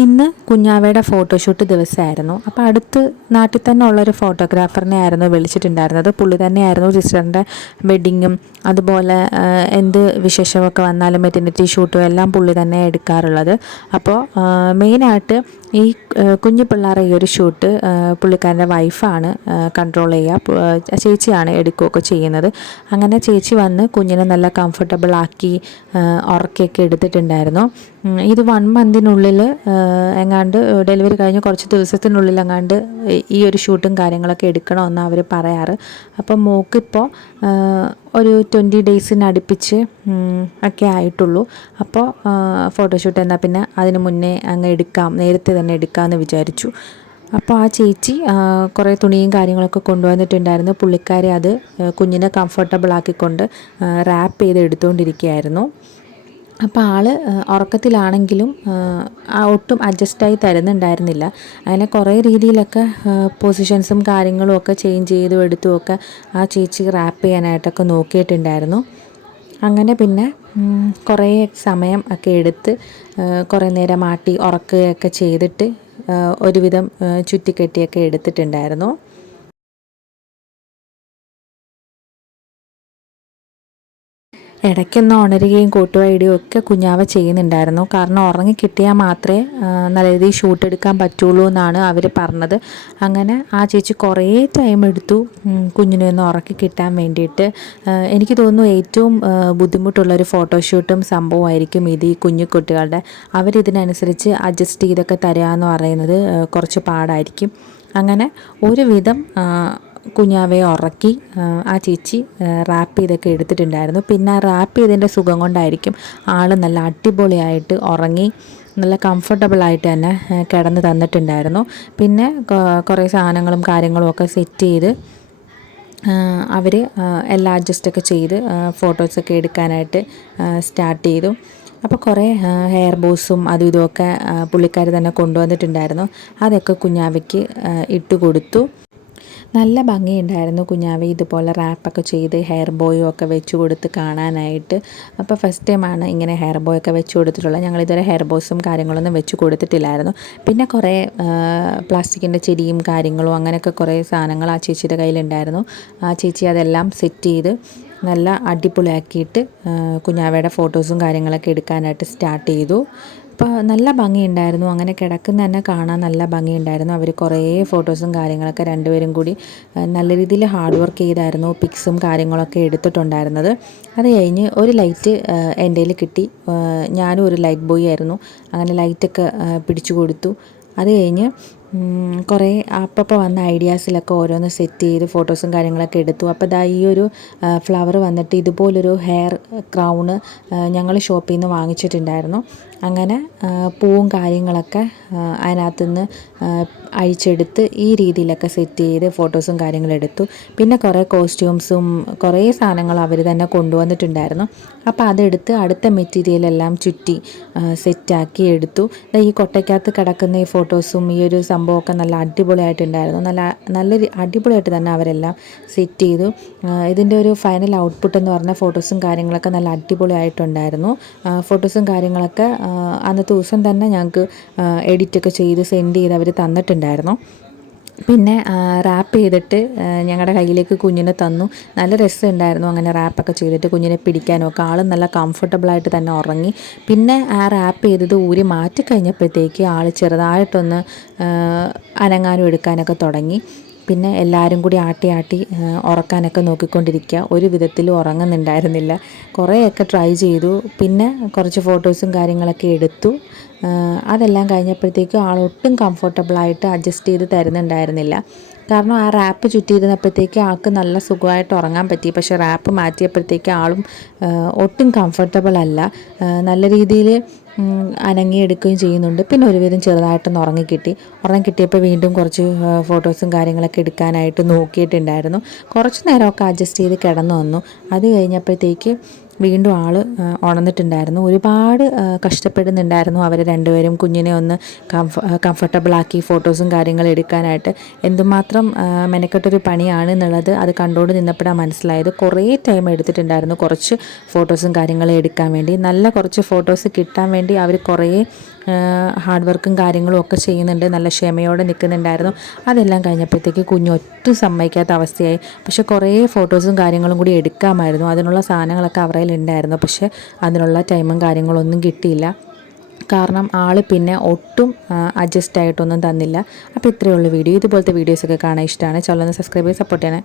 ഇന്ന് കുഞ്ഞാവയുടെ ഫോട്ടോഷൂട്ട് ദിവസമായിരുന്നു. അപ്പോൾ അടുത്ത് നാട്ടിൽ തന്നെ ഉള്ളൊരു ഫോട്ടോഗ്രാഫറിനെ ആയിരുന്നു വിളിച്ചിട്ടുണ്ടായിരുന്നത്. പുള്ളി തന്നെയായിരുന്നു സിസ്റ്ററിൻ്റെ വെഡ്ഡിങ്ങും അതുപോലെ എന്ത് വിശേഷമൊക്കെ വന്നാലും മെറ്റർനിറ്റി ഷൂട്ടും എല്ലാം പുള്ളി തന്നെ എടുക്കാറുള്ളത്. അപ്പോൾ മെയിനായിട്ട് ഈ കുഞ്ഞു പിള്ളേരെ ഈ ഒരു ഷൂട്ട് പുള്ളിക്കാരൻ്റെ വൈഫാണ് കൺട്രോൾ ചെയ്യുക, ചേച്ചിയാണ് എടുക്കുകയൊക്കെ ചെയ്യുന്നത്. അങ്ങനെ ചേച്ചി വന്ന് കുഞ്ഞിനെ നല്ല കംഫർട്ടബിൾ ആക്കി ഉറക്കൊക്കെ എടുത്തിട്ടുണ്ടായിരുന്നു. ഇത് 1 മന്തിനുള്ളിൽ എങ്ങാണ്ട് ഡെലിവറി കഴിഞ്ഞ് കുറച്ച് ദിവസത്തിനുള്ളിൽ എങ്ങാണ്ട് ഈ ഒരു ഷൂട്ടും കാര്യങ്ങളൊക്കെ എടുക്കണമെന്ന് അവർ പറയാറ്. അപ്പം മോക്കിപ്പോൾ ഒരു 20 ഡേയ്സിനടുപ്പിച്ച് ഒക്കെ ആയിട്ടുള്ളൂ. അപ്പോൾ ഫോട്ടോഷൂട്ട് എന്നാൽ പിന്നെ അതിന് മുന്നേ അങ്ങ് എടുക്കാം, നേരത്തെ തന്നെ എടുക്കാമെന്ന് വിചാരിച്ചു. അപ്പോൾ ആ ചേച്ചി കുറേ തുണിയും കാര്യങ്ങളൊക്കെ കൊണ്ടുവന്നിട്ടുണ്ടായിരുന്നു. പുള്ളിക്കാരി അത് കുഞ്ഞിനെ കംഫർട്ടബിൾ ആക്കിക്കൊണ്ട് റാപ്പ് ചെയ്ത് എടുത്തുകൊണ്ടിരിക്കുകയായിരുന്നു. അപ്പോൾ ആൾ ഉറക്കത്തിലാണെങ്കിലും ഒട്ടും അഡ്ജസ്റ്റായി തരുന്നുണ്ടായിരുന്നില്ല. അങ്ങനെ കുറേ രീതിയിലൊക്കെ പൊസിഷൻസും കാര്യങ്ങളും ഒക്കെ ചേഞ്ച് ചെയ്തും എടുത്തുമൊക്കെ ആ ചേച്ചി റാപ്പ് ചെയ്യാനായിട്ടൊക്കെ നോക്കിയിട്ടുണ്ടായിരുന്നു. അങ്ങനെ പിന്നെ കുറേ സമയം ഒക്കെ എടുത്ത് കുറേ നേരം ആട്ടി ഉറക്കുകയൊക്കെ ചെയ്തിട്ട് ഒരുവിധം ചുറ്റിക്കെട്ടിയൊക്കെ എടുത്തിട്ടുണ്ടായിരുന്നു. ഇടയ്ക്കൊന്ന് ഉണരുകയും കൂട്ടുവൈടുകയും ഒക്കെ കുഞ്ഞാവ ചെയ്യുന്നുണ്ടായിരുന്നു. കാരണം ഉറങ്ങിക്കിട്ടിയാൽ മാത്രമേ നല്ല രീതിയിൽ ഷൂട്ട് എടുക്കാൻ പറ്റുള്ളൂ എന്നാണ് അവർ പറഞ്ഞത്. അങ്ങനെ ആ ചേച്ചി കുറേ ടൈം എടുത്തു കുഞ്ഞിനെ ഒന്ന് ഉറക്കി കിട്ടാൻ വേണ്ടിയിട്ട്. എനിക്ക് തോന്നുന്നു ഏറ്റവും ബുദ്ധിമുട്ടുള്ളൊരു ഫോട്ടോഷൂട്ടും സംഭവമായിരിക്കും ഇത്. ഈ കുഞ്ഞു കുട്ടികളുടെ അവരിതിനനുസരിച്ച് അഡ്ജസ്റ്റ് ചെയ്തൊക്കെ തരിക എന്ന് പറയുന്നത് കുറച്ച് പാടായിരിക്കും. അങ്ങനെ ഒരുവിധം കുഞ്ഞാവയെ ഉറക്കി ആ ചേച്ചി റാപ്പ് ചെയ്തൊക്കെ എടുത്തിട്ടുണ്ടായിരുന്നു. പിന്നെ റാപ്പ് ചെയ്തതിൻ്റെ സുഖം കൊണ്ടായിരിക്കും ആൾ നല്ല അടിപൊളിയായിട്ട് ഉറങ്ങി നല്ല കംഫർട്ടബിളായിട്ട് തന്നെ കിടന്ന് തന്നിട്ടുണ്ടായിരുന്നു. പിന്നെ കുറേ സാധനങ്ങളും കാര്യങ്ങളും ഒക്കെ സെറ്റ് ചെയ്ത് അവർ എല്ലാം അഡ്ജസ്റ്റൊക്കെ ചെയ്ത് ഫോട്ടോസൊക്കെ എടുക്കാനായിട്ട് സ്റ്റാർട്ട് ചെയ്തു. അപ്പോൾ കുറേ ഹെയർ ബോസും അതും ഇതുമൊക്കെ പുള്ളിക്കാർ തന്നെ കൊണ്ടുവന്നിട്ടുണ്ടായിരുന്നു. അതൊക്കെ കുഞ്ഞാവയ്ക്ക് ഇട്ട് കൊടുത്തു. നല്ല ഭംഗിയുണ്ടായിരുന്നു കുഞ്ഞാവി ഇതുപോലെ റാപ്പൊക്കെ ചെയ്ത് ഹെയർ ബോയും ഒക്കെ വെച്ച് കൊടുത്ത് കാണാനായിട്ട്. അപ്പോൾ ഫസ്റ്റ് ടൈമാണ് ഇങ്ങനെ ഹെയർ ബോയൊക്കെ വെച്ച് കൊടുത്തിട്ടുള്ളത്. ഞങ്ങളിതുവരെ ഹെയർ ബോസും കാര്യങ്ങളൊന്നും വെച്ച് കൊടുത്തിട്ടില്ലായിരുന്നു. പിന്നെ കുറേ പ്ലാസ്റ്റിക്കിൻ്റെ ചെടിയും കാര്യങ്ങളും അങ്ങനെയൊക്കെ കുറേ സാധനങ്ങൾ ആ ചേച്ചിയുടെ കയ്യിലുണ്ടായിരുന്നു. ആ ചേച്ചി അതെല്ലാം സെറ്റ് ചെയ്ത് നല്ല അടിപൊളിയാക്കിയിട്ട് കുഞ്ഞാവയുടെ ഫോട്ടോസും കാര്യങ്ങളൊക്കെ എടുക്കാനായിട്ട് സ്റ്റാർട്ട് ചെയ്തു. അപ്പോൾ നല്ല ഭംഗിയുണ്ടായിരുന്നു. അങ്ങനെ കിടക്കുന്ന തന്നെ കാണാൻ നല്ല ഭംഗിയുണ്ടായിരുന്നു. അവർ കുറേ ഫോട്ടോസും കാര്യങ്ങളൊക്കെ രണ്ടുപേരും കൂടി നല്ല രീതിയിൽ ഹാർഡ് വർക്ക് ചെയ്തായിരുന്നു പിക്സും കാര്യങ്ങളൊക്കെ എടുത്തിട്ടുണ്ടായിരുന്നത്. അത് കഴിഞ്ഞ് ഒരു ലൈറ്റ് എൻ്റെ കയ്യിൽ കിട്ടി. ഞാനും ഒരു ലൈറ്റ് ബോയ് ആയിരുന്നു. അങ്ങനെ ലൈറ്റൊക്കെ പിടിച്ചു കൊടുത്തു. അത് കഴിഞ്ഞ് കുറേ അപ്പോൾ വന്ന ഐഡിയാസിലൊക്കെ ഓരോന്ന് സെറ്റ് ചെയ്ത് ഫോട്ടോസും കാര്യങ്ങളൊക്കെ എടുത്തു. അപ്പോൾ ദാ ഈ ഒരു ഫ്ലവർ വന്നിട്ട് ഇതുപോലൊരു ഹെയർ ക്രൗണ് ഞങ്ങൾ ഷോപ്പിൽ നിന്ന് വാങ്ങിച്ചിട്ടുണ്ടായിരുന്നു. അങ്ങനെ പൂവും കാര്യങ്ങളൊക്കെ അതിനകത്തുനിന്ന് അഴിച്ചെടുത്ത് ഈ രീതിയിലൊക്കെ സെറ്റ് ചെയ്ത് ഫോട്ടോസും കാര്യങ്ങളും എടുത്തു. പിന്നെ കുറേ കോസ്റ്റ്യൂംസും കുറേ സാധനങ്ങൾ അവർ തന്നെ കൊണ്ടുവന്നിട്ടുണ്ടായിരുന്നു. അപ്പോൾ അതെടുത്ത് അടുത്ത മെറ്റീരിയലെല്ലാം ചുറ്റി സെറ്റാക്കി എടുത്തു. ഈ കൊട്ടയ്ക്കകത്ത് കിടക്കുന്ന ഈ ഫോട്ടോസും ഈ ഒരു സംഭവമൊക്കെ നല്ല അടിപൊളിയായിട്ടുണ്ടായിരുന്നു. നല്ലൊരു അടിപൊളിയായിട്ട് തന്നെ അവരെല്ലാം സെറ്റ് ചെയ്തു. ഇതിൻ്റെ ഒരു ഫൈനൽ ഔട്ട്പുട്ട് എന്ന് പറഞ്ഞാൽ ഫോട്ടോസും കാര്യങ്ങളൊക്കെ നല്ല അടിപൊളിയായിട്ടുണ്ടായിരുന്നു. ഫോട്ടോസും കാര്യങ്ങളൊക്കെ അന്നത്തെ ദിവസം തന്നെ ഞങ്ങൾക്ക് എഡിറ്റൊക്കെ ചെയ്ത് സെൻഡ് ചെയ്ത് അവർ തന്നിട്ടുണ്ടായിരുന്നു. പിന്നെ റാപ്പ് ചെയ്തിട്ട് ഞങ്ങളുടെ കയ്യിലേക്ക് കുഞ്ഞിനെ തന്നു. നല്ല രസമുണ്ടായിരുന്നു അങ്ങനെ റാപ്പൊക്കെ ചെയ്തിട്ട് കുഞ്ഞിനെ പിടിക്കാനും ഒക്കെ. ആൾ നല്ല കംഫർട്ടബിളായിട്ട് തന്നെ ഉറങ്ങി. പിന്നെ ആ റാപ്പ് ചെയ്തത് ഊരി മാറ്റിക്കഴിഞ്ഞപ്പോഴത്തേക്ക് ആൾ ചെറുതായിട്ടൊന്ന് അനങ്ങാനും എടുക്കാനൊക്കെ തുടങ്ങി. പിന്നെ എല്ലാവരും കൂടി ആട്ടി ഉറക്കാനൊക്കെ നോക്കിക്കൊണ്ടിരിക്കുക. ഒരു വിധത്തിലും ഉറങ്ങുന്നുണ്ടായിരുന്നില്ല. കുറേയൊക്കെ ട്രൈ ചെയ്തു. പിന്നെ കുറച്ച് ഫോട്ടോസും കാര്യങ്ങളൊക്കെ എടുത്തു. അതെല്ലാം കഴിഞ്ഞപ്പോഴത്തേക്കും ആളൊട്ടും കംഫർട്ടബിളായിട്ട് അഡ്ജസ്റ്റ് ചെയ്ത് തരുന്നുണ്ടായിരുന്നില്ല. കാരണം ആ റാപ്പ് ചുറ്റിയിരുന്നപ്പോഴത്തേക്ക് ആൾക്ക് നല്ല സുഖമായിട്ട് ഉറങ്ങാൻ പറ്റി. പക്ഷേ റാപ്പ് മാറ്റിയപ്പോഴത്തേക്ക് ആളും ഒട്ടും കംഫർട്ടബിൾ അല്ല. നല്ല രീതിയിൽ അനങ്ങിയെടുക്കുകയും ചെയ്യുന്നുണ്ട്. പിന്നെ ഒരുവിധം ചെറുതായിട്ടൊന്ന് ഉറങ്ങിക്കിട്ടിയപ്പോൾ വീണ്ടും കുറച്ച് ഫോട്ടോസും കാര്യങ്ങളൊക്കെ എടുക്കാനായിട്ട് നോക്കിയിട്ടുണ്ടായിരുന്നു. കുറച്ച് നേരമൊക്കെ അഡ്ജസ്റ്റ് ചെയ്ത് കിടന്നു വന്നു. അത് കഴിഞ്ഞപ്പോഴത്തേക്ക് വീണ്ടും ആൾ ഉണർന്നിട്ടുണ്ടായിരുന്നു. ഒരുപാട് കഷ്ടപ്പെടുന്നുണ്ടായിരുന്നു അവർ രണ്ടുപേരും കുഞ്ഞിനെ ഒന്ന് കംഫർട്ടബിളാക്കി ഫോട്ടോസും കാര്യങ്ങളും എടുക്കാനായിട്ട്. എന്തുമാത്രം മെനക്കെട്ടൊരു പണിയാണ് എന്നുള്ളത് അത് കണ്ടുകൊണ്ട് നിന്നപ്പോഴാണ് മനസ്സിലായത്. കുറേ ടൈം എടുത്തിട്ടുണ്ടായിരുന്നു കുറച്ച് ഫോട്ടോസും കാര്യങ്ങളും എടുക്കാൻ വേണ്ടി. നല്ല കുറച്ച് ഫോട്ടോസ് കിട്ടാൻ വേണ്ടി അവർ കുറേ ഹാർഡ് വർക്കും കാര്യങ്ങളും ഒക്കെ ചെയ്യുന്നുണ്ട്, നല്ല ക്ഷമയോടെ നിൽക്കുന്നുണ്ടായിരുന്നു. അതെല്ലാം കഴിഞ്ഞപ്പോഴത്തേക്ക് കുഞ്ഞ് ഒട്ടും സമ്മതിക്കാത്ത അവസ്ഥയായി. പക്ഷേ കുറേ ഫോട്ടോസും കാര്യങ്ങളും കൂടി എടുക്കാമായിരുന്നു, അതിനുള്ള സാധനങ്ങളൊക്കെ അവരുടെ ഉണ്ടായിരുന്നു. പക്ഷേ അതിനുള്ള ടൈമും കാര്യങ്ങളൊന്നും കിട്ടിയില്ല. കാരണം ആൾ പിന്നെ ഒട്ടും അഡ്ജസ്റ്റ് ആയിട്ടൊന്നും തന്നില്ല. അപ്പോൾ ഇത്രയേ ഉള്ളൂ വീഡിയോ. ഇതുപോലത്തെ വീഡിയോസൊക്കെ കാണാൻ ഇഷ്ടമാണ്. ചാനൽ ഒന്ന് സബ്സ്ക്രൈബ് ചെയ്ത് സപ്പോർട്ട് ചെയ്യണേ.